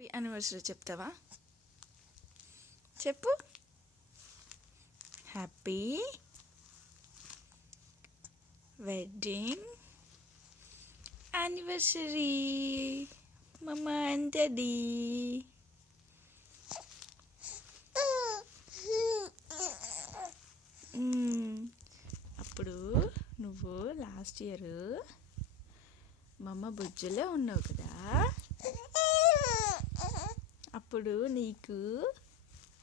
Happy anniversary చెప్తావా? చెప్పు. Happy wedding anniversary మమ్మ అండ్ డాడీ. అప్పుడు నువ్వు లాస్ట్ ఇయర్ మమ్మ బుజ్జులో ఉన్నావు కదా, అప్పుడు నీకు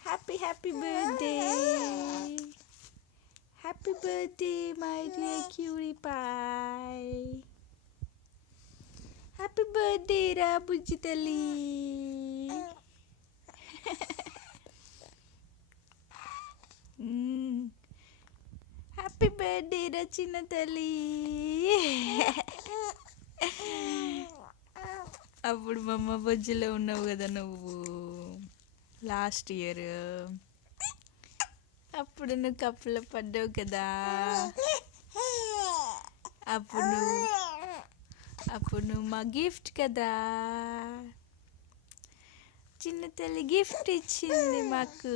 happy happy birthday, happy birthday my dear Curie Pai, happy birthday రా బుజ్జి తల్లి. హ్యాపీ బర్త్డే రా చిన్న తల్లి. అప్పుడు మమ్మ బొజ్జులో ఉన్నావు కదా నువ్వు లాస్ట్ ఇయర్, అప్పుడు నువ్వు కప్పులో పడ్డావు కదా, అప్పుడు నువ్వు మా గిఫ్ట్ కదా, చిన్న తల్లి గిఫ్ట్ ఇచ్చింది మాకు.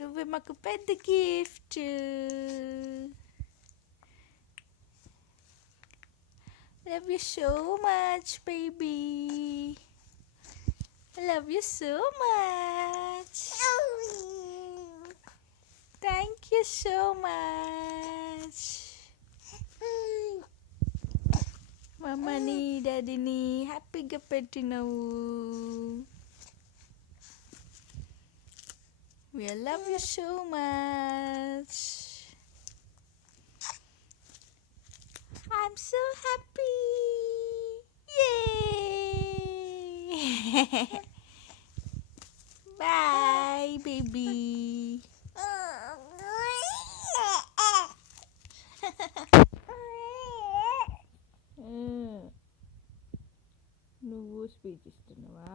నువ్వే మాకు పెద్ద gift. Love you so much, baby. Love you so much. Thank you so much. మమ్మని డాడీని హ్యాపీగా పెట్టినావు. We love you so much. I'm so happy. Yay! Bye, baby. నువ్వు స్పీచ్ ఇస్తున్నావా?